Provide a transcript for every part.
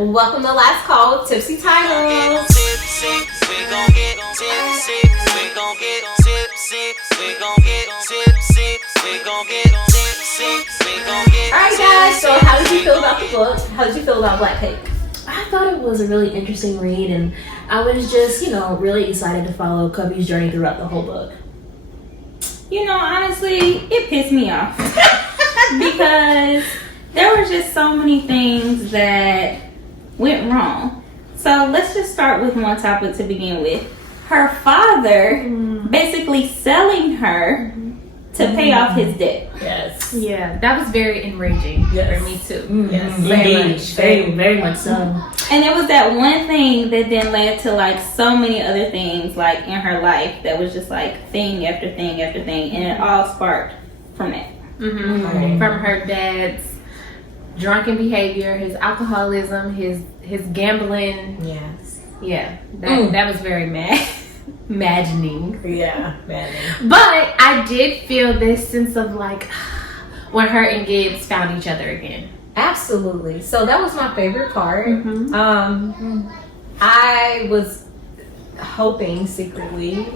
Welcome to Last Call, Tipsy Titles. Alright guys, so how did you feel about the book? How did you feel about Black Cake? I thought it was a really interesting read, and I was just, really excited to follow Cubby's journey throughout the whole book. Honestly, it pissed me off because there were just so many things that went wrong. So let's just start with one topic to begin with. Her father basically selling her to pay off his debt. Yes. Yeah, that was very enraging for me too. Yes. Very much so. And it was that one thing that then led to like so many other things like in her life that was just like thing after thing after thing, and it all sparked from that. From her dad's drunken behavior, his alcoholism, his gambling. Yes. Yeah, that was very maddening. Yeah, maddening. But I did feel this sense of like when her and Gibbs found each other again. Absolutely. So that was my favorite part. I was hoping secretly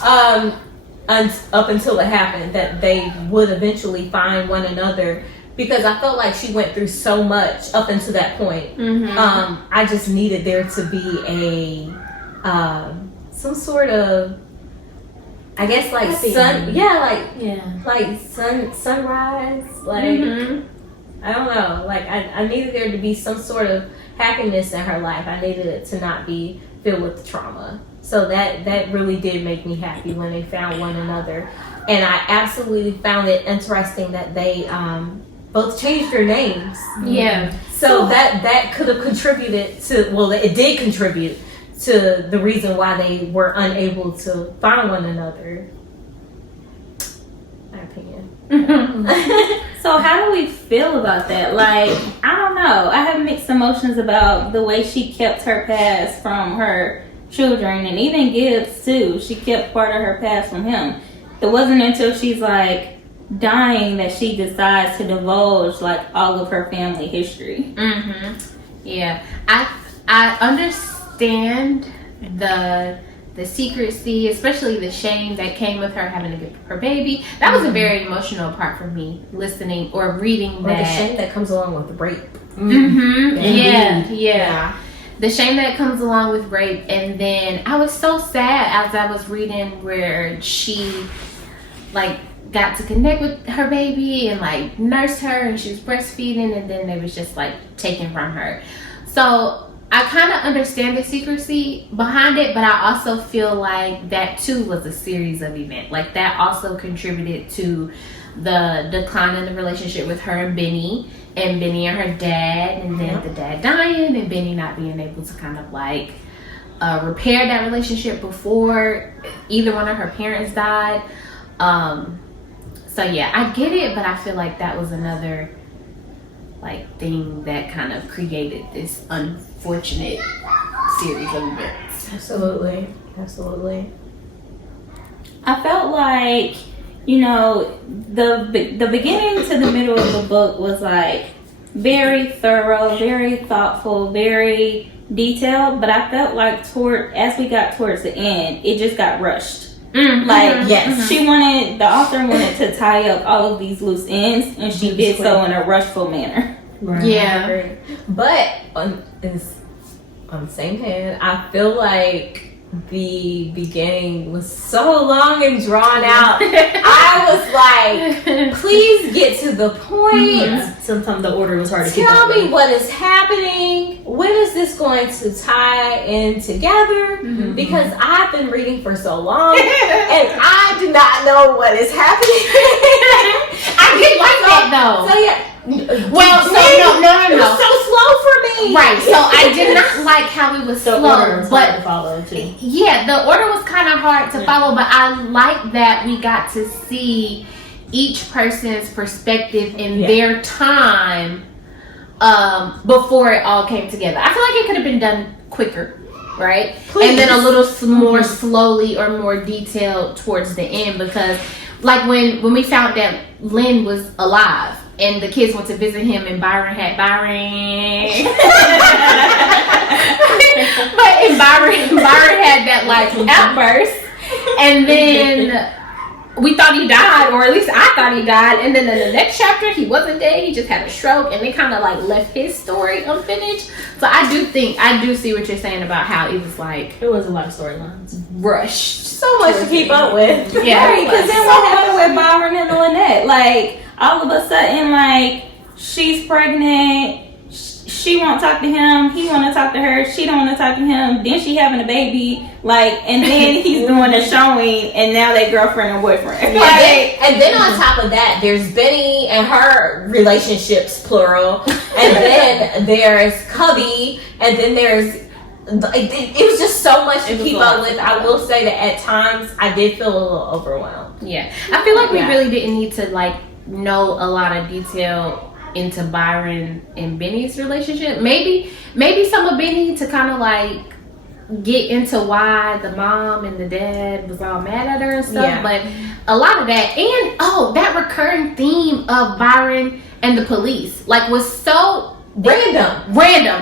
up until it happened that they would eventually find one another, because I felt like she went through so much up until that point. I just needed there to be some sort of, I guess, like sunrise, like I don't know, like I needed there to be some sort of happiness in her life. I needed it to not be filled with trauma. So that really did make me happy when they found one another. And I absolutely found it interesting that they both changed their names. Yeah. So that could have contributed to, well, it did contribute to the reason why they were unable to find one another. My opinion. So how do we feel about that? Like, I don't know. I have mixed emotions about the way she kept her past from her children, and even Gibbs too. She kept part of her past from him. It wasn't until she's like dying that she decides to divulge like all of her family history. Yeah, I understand the secrecy, especially the shame that came with her having to give her baby. That was a very emotional part for me, listening or reading Or that. the shame that comes along with rape. Yeah. The shame that comes along with rape. And then I was so sad as I was reading where she like got to connect with her baby and like nursed her, and she was breastfeeding, and then it was just like taken from her. So I kind of understand the secrecy behind it, but I also feel like that too was a series of events. Like that also contributed to the decline in the relationship with her and Benny and her dad, and then the dad dying and Benny not being able to kind of like repair that relationship before either one of her parents died. So yeah, I get it, but I feel like that was another like thing that kind of created this unfortunate series of events. Absolutely. I felt like, the beginning to the middle of the book was like very thorough, very thoughtful, very detailed, but I felt like as we got towards the end, it just got rushed. The author wanted to tie up all of these loose ends, and she did so in a rushful manner. Right. Yeah. But on the same hand, I feel like the beginning was so long and drawn out. I was like, please get to the point. Sometimes the order was hard to keep Tell up me with. what is happening. When is this going to tie in together? Because I've been reading for so long and I do not know what is happening. I did like that though. So yeah. Well, no. It was so slow for me. Right. So I did not like how it was slow, hard but to follow too. Yeah, the order was kind of hard to follow, but I like that we got to see each person's perspective in their time before it all came together. I feel like it could have been done quicker, right? Please. And then a little more slowly or more detailed towards the end, because like when we found that Lynn was alive, and the kids went to visit him, and Byron had Byron. But Byron had that like outburst, and then we thought he died, or at least I thought he died. And then in the next chapter, he wasn't dead. He just had a stroke, and they kind of like left his story unfinished. So I do see what you're saying about how it was like It was a lot of storylines. rushed. So much to keep up with. Yeah, Because then what happened with Byron and Lynette? Like, all of a sudden, like, she's pregnant. She won't talk to him. He want to talk to her. She don't want to talk to him. Then she having a baby. Like, and then he's doing a showing, and now they girlfriend and boyfriend. Like, And then on top of that, there's Benny and her relationships, plural. And then there's Cubby. And then there's... It was just so much to keep up with. I will say that at times, I did feel a little overwhelmed. Yeah, I feel like we really didn't need to like know a lot of detail into Byron and Benny's relationship. Maybe some of Benny to kind of like get into why the mom and the dad was all mad at her and stuff. Yeah. But a lot of that, and that recurring theme of Byron and the police, like, was so random,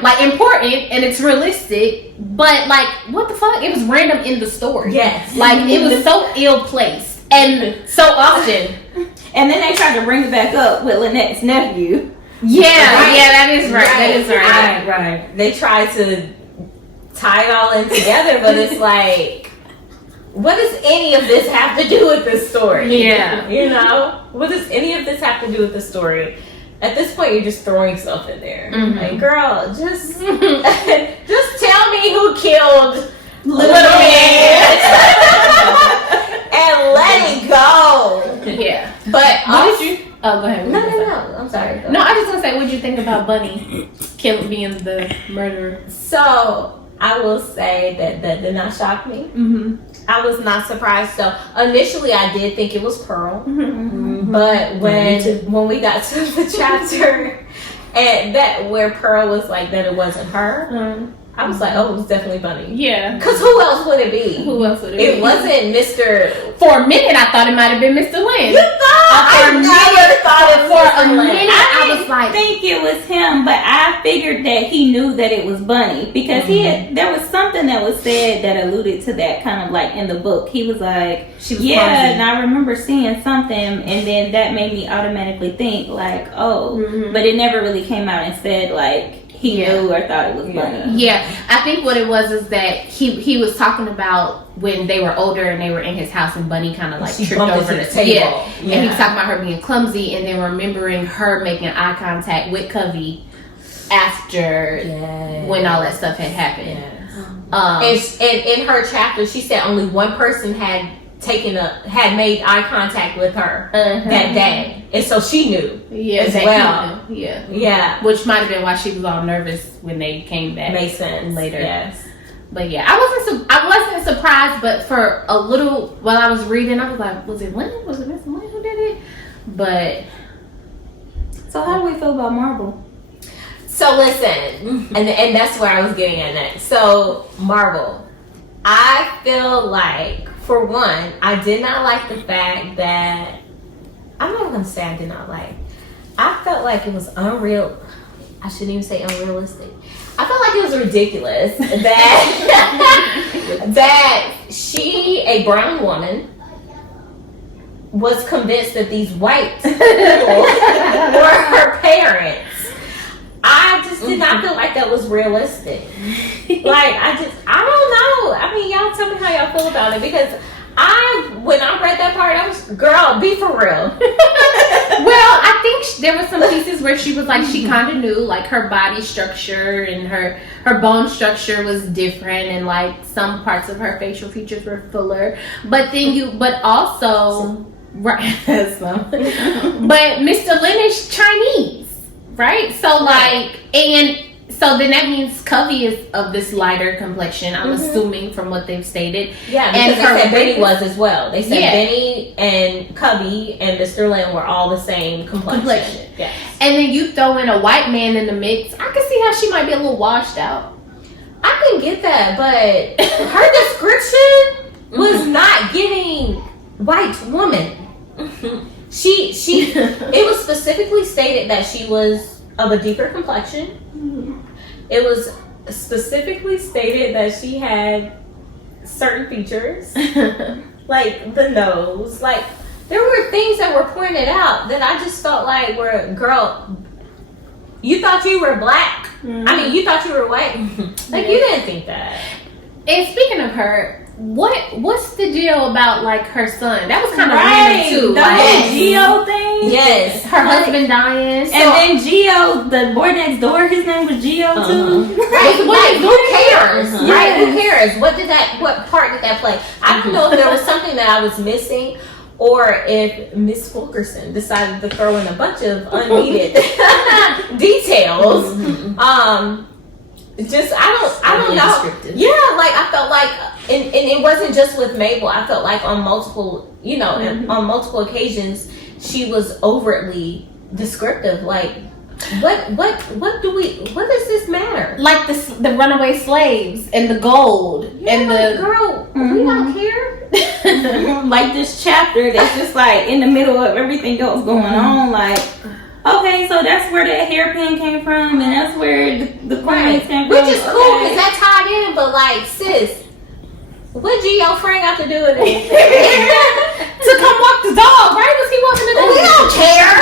like important, and it's realistic, but like, what the fuck? It was random in the story. Yes. Like, it was so ill placed and so often. and then they tried to bring it back up with Lynette's nephew. Yeah, that is right. That is right. Right. They tried to tie it all in together, but it's like, what does any of this have to do with this story? Yeah. You know? What does any of this have to do with the story? At this point, you're just throwing stuff in there. Mhm. Like, girl, just tell me who killed little man and let it go. Yeah. But What did you? Oh, go ahead. No. I'm sorry. No, I was just gonna say, what did you think about Bunny being the murderer? So I will say that did not shock me. Mm-hmm. I was not surprised. So initially, I did think it was Pearl, but when we got to the chapter and that where Pearl was like that it wasn't her, I was like, oh, it was definitely Bunny. Yeah. Cause who else would it be? Who else would it It be? wasn't Mr. For a minute, I thought it might have been Mr. Lynn. You thought? For a minute, for a minute, I was I like, think it was him, but I figured that he knew that it was Bunny because there was something that was said that alluded to that, kind of like in the book. He was like, She was yeah, clumsy. and I remember seeing something, and then that made me automatically think like, oh, but it never really came out and said like he knew or thought it was Bunny. yeah. I think what it was is that he was talking about when they were older and they were in his house, and Bunny kind of like She tripped bumped over into the the table. Yeah. And he was talking about her being clumsy, and then remembering her making eye contact with Covey after when all that stuff had happened. And in her chapter, she said only one person had made eye contact with her that day, and so she knew as well. Yeah, Which might have been why she was all nervous when they came back. makes sense later. Yes. But yeah, I wasn't surprised, but for a little while I was reading, I was like, was it Lynn? Was it Mr. Lynn who did it? But So how do we feel about Marvel? So listen, and that's where I was getting at next. So Marvel, I feel like, for one, I did not like the fact that, I'm not gonna say I did not like, I felt like it was unreal. I shouldn't even say unrealistic. I felt like it was ridiculous that that she, a brown woman, was convinced that these white people were her parents. I just did not feel like that was realistic. Like, I don't know. I mean, y'all tell me how y'all feel about it, because when I read that part, I was, girl, be for real. well, I think there were some pieces where she was like, she kind of knew, like, her body structure and her bone structure was different, and like some parts of her facial features were fuller. But also, right? But Mr. Lin is Chinese, right? So like, and so then that means Covey is of this lighter complexion. I'm assuming from what they've stated. Yeah, and because they said Benny was as well. They said Yeah. Benny and Covey and Mr. Lin were all the same complexion. Yes. And then you throw in a white man in the mix. I can see how she might be a little washed out. I can get that, but her description was not giving white woman. it was specifically stated that she was of a deeper complexion. It was specifically stated that she had certain features, like the nose. Like, there were things that were pointed out that I just felt like were, girl, you thought you were black. I mean, you thought you were white. Like, you didn't think that. And speaking of her, what's the deal about like her son? That was kind of Right, random too. the Like, whole Geo thing. Yes. her husband dying. And then Geo, the boy next door, his name was Geo too. Right, like, who cares? Uh-huh. Right, who cares? What part did that play? I don't know if there was something that I was missing, or if Miss Wilkerson decided to throw in a bunch of unneeded details. Just I don't know. Yeah, like I felt like, and it wasn't just with Mabel. I felt like on multiple, on multiple occasions, she was overtly descriptive. Like, what does this matter? Like the runaway slaves and the gold and the girl, we don't care. Like this chapter that's just like in the middle of everything else going on. Like, okay, so that's where the hairpin came from, and that's where the coins came from. Which is cool because that tied in, but like, sis, what Geo Frank got to do with it? to come walk the dog, right? What's he walking the dog? We don't care.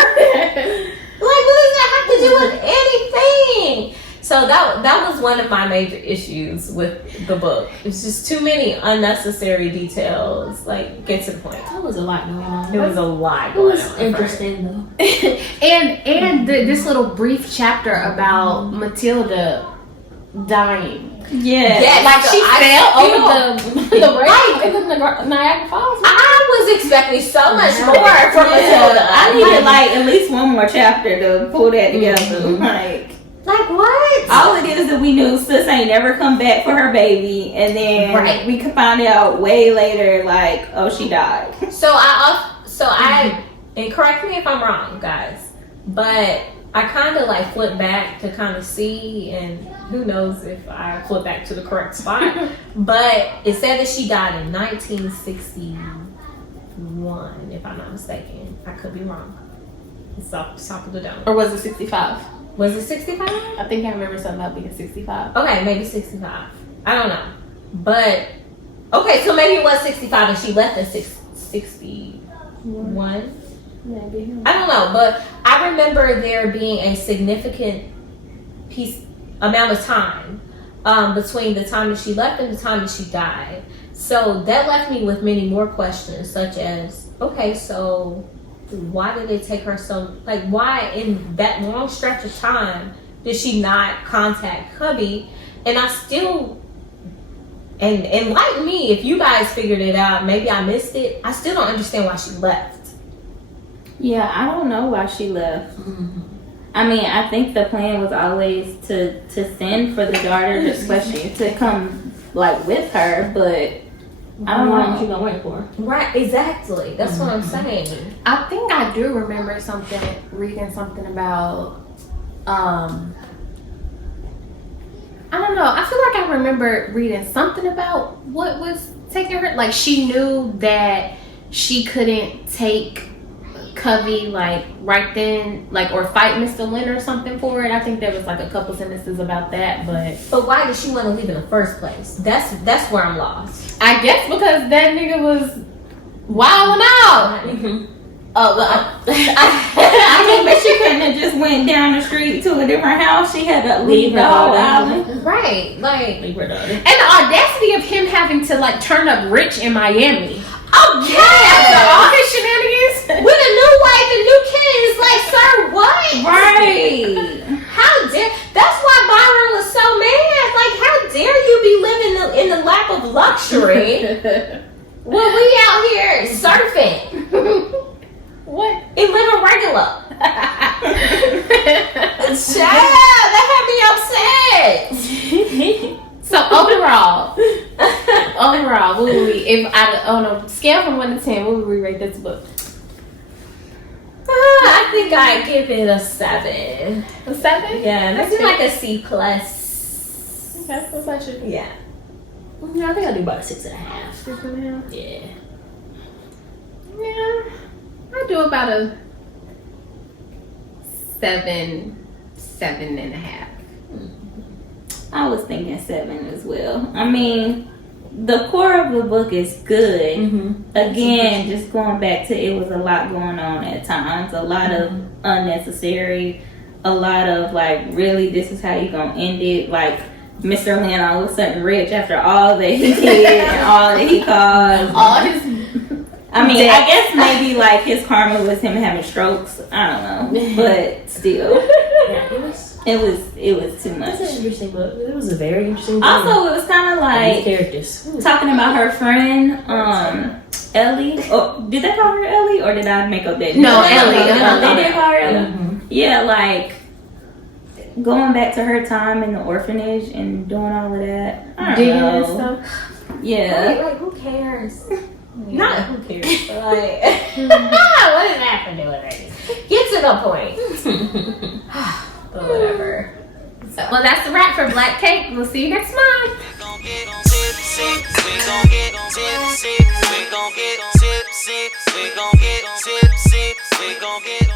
Like, what does that have to do with anything? So that was one of my major issues with the book. It's just too many unnecessary details. Like, get to the point. That was a lot going on. It was a lot It going was on. interesting though. and this little brief chapter about Matilda dying. Yeah. Yes, Like so she I fell over the right in the Niagara Falls. I was expecting so much more from Matilda. I needed like at least one more chapter to pull that together. Like what? All it is that we knew sis ain't never come back for her baby, and then we could find out way later, like, oh, she died. So I and correct me if I'm wrong, guys, but I kind of like flipped back to kind of see, and who knows if I flip back to the correct spot, but it said that she died in 1961, if I'm not mistaken. I could be wrong. It's off the top of the dome. Or was it 65? Was it 65? I think I remember something about being 65. Okay, maybe 65. I don't know. But, okay, so maybe it was 65 and she left at 61. Maybe. I don't know, but I remember there being a significant amount of time between the time that she left and the time that she died. So that left me with many more questions, such as, okay, so why did it take her so, like, why in that long stretch of time did she not contact hubby? And I still, and enlighten me if you guys figured it out, maybe I missed it. I still don't understand why she left. Yeah, I don't know why she left. I mean, I think the plan was always to send for the daughter, especially to come like with her, but I don't know what she's gonna wait for. Right, exactly. That's what I'm saying. I think I do remember reading something about, I don't know. I feel like I remember reading something about what was taking her. Like, she knew that she couldn't take Covey, like, right then, like, or fight Mr. Lynn or something for it. I think there was, like, a couple sentences about that, but why did she want to leave in the first place? That's where I'm lost. I guess because that nigga was wilding out. Oh, well, I think that she couldn't have just went down the street to a different house. She had to leave the whole island. Right, like, Leave her daughter. And the audacity of him having to, like, turn up rich in Miami. okay, After all his shenanigans. with a new wife and new kids, like, sir, what? Right. How dare? That's why Byron was so mad. Like, how dare you be living in the lap of luxury when we out here surfing? What? And living regular. Child, that had me upset. So overall, what would we, if on a scale from 1 to 10, what would we rate this book? I think I'd give it a 7. A 7? Yeah, That's maybe good. like a C+. Okay, what about you? Yeah. I think I'll do about 6.5. 6.5. Yeah. Yeah. I do about a 7.5. I was thinking 7 as well. I mean, the core of the book is good. Again, just going back to it was a lot going on at times. A lot of unnecessary. A lot of like, really, this is how you gonna end it? Like, Mr. Lynn all of a sudden rich after all that he did and all that he caused. All his I mean, I guess maybe like his karma was him having strokes. I don't know, but still, Yeah, it was it was too much. an interesting book. It was a very interesting book. Also, it was kind of like characters. talking about her friend, Ellie. Oh, did they call her Ellie, or did I make up that? No, Ellie. They did call her Ellie. Yeah, like going back to her time in the orphanage and doing all of that. I don't digging and know. stuff. Yeah. Like, who cares? Not- who cares. But like, what does that have to do with it? Get to the point. But whatever. So, Well, that's the wrap for Black Cake. We'll see you next month. We gon' get tipsy. We gon' get tipsy. We gon' get tipsy. We gon' get tipsy. We gon' get